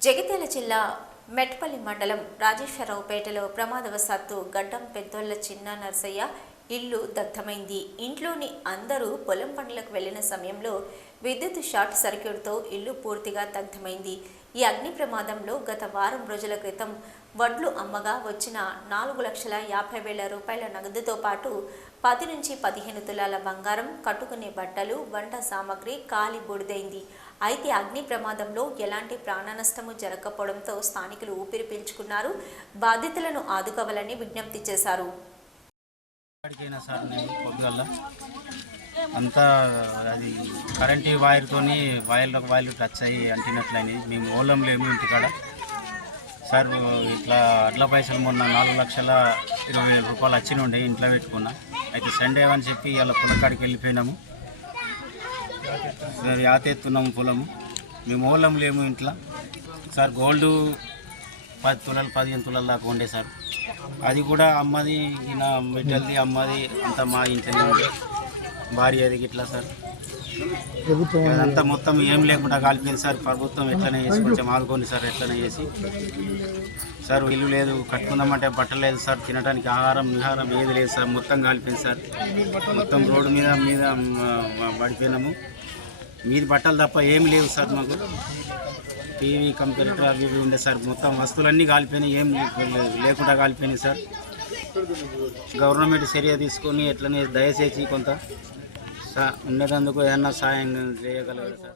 జగిత్యాల జిల్లా మెట్పల్లి మండలం రాజేశ్వరరావుపేటలో ప్రమాదవశాత్తు గడ్డం పెద్దోళ్ళ చిన్న నర్సయ్య ఇల్లు దగ్ధమైంది. ఇంట్లోని అందరూ పొలం పనులకు వెళ్ళిన సమయంలో విద్యుత్ షార్ట్ సర్క్యూట్తో ఇల్లు పూర్తిగా దగ్ధమైంది. ఈ అగ్ని ప్రమాదంలో గత వారం రోజుల క్రితం వడ్లు అమ్మగా వచ్చిన నాలుగు లక్షల యాభై వేల రూపాయల నగదుతో పాటు పది నుంచి పదిహేను తులాల బంగారం కట్టుకునే బట్టలు వంట సామాగ్రి కాలి బూడిదైంది. అయితే అగ్ని ప్రమాదంలో ఎలాంటి ప్రాణ నష్టము జరగకపోవడంతో స్థానికులు ఊపిరి పీల్చుకున్నారు. బాధితులను ఆదుకోవాలని విజ్ఞప్తి చేశారు. ఎక్కడికైనా సార్ నేను పొద్దుగల్లా. అంతా అది కరెంటు వైర్తోని వైర్లకు వైర్లు టచ్ అయ్యి అంటినట్లయినాయి మేము ఓలం లేము ఇంటికాడ. సార్ ఇట్లా అడ్ల పైసలు మొన్న నాలుగు లక్షల ఇరవై వేల రూపాయలు వచ్చినండే ఇంట్లో పెట్టుకున్నా. అయితే సండే అని చెప్పి ఇలా పొలకాడికి వెళ్ళిపోయినాము. సార్ యాతెత్తున్నాము పొలము. మేము ఓలం లేము ఇంట్లో. సార్ గోల్డ్ పది తులాలు పదిహేను తులాల దాకా ఉండే సార్. అది కూడా అమ్మది ఈయన మెటల్ది అమ్మది అంతా మా ఇంట్లోనే ఉండే భార్య అది ఇట్లా సార్. అదంతా మొత్తం ఏం లేకుండా కాలిపోయింది సార్. ప్రభుత్వం ఎట్లనే చేసి కొంచెం ఆదుకోండి సార్ ఎట్లనే చేసి. సార్ ఇల్లు లేదు కట్టుకుందామంటే బట్టలు లేదు సార్. తినడానికి ఆహారం నిహారం ఏది లేదు సార్. మొత్తం కాలిపోయింది సార్. మొత్తం రోడ్డు మీద మీద పడిపోయినాము. మీది బట్టలు తప్ప ఏమి లేవు సార్ మాకు. టీవీ కంప్యూటర్ అవి ఇవి ఉండే సార్ మొత్తం వస్తువులన్నీ కాలిపోయినాయి ఏం లేకుండా కాలిపోయినాయి సార్. గవర్నమెంట్ చర్య తీసుకొని ఎట్లనే దయచేసి కొంత సా ఉండేటందుకు ఏమన్నా సాయం చేయగలరు సార్?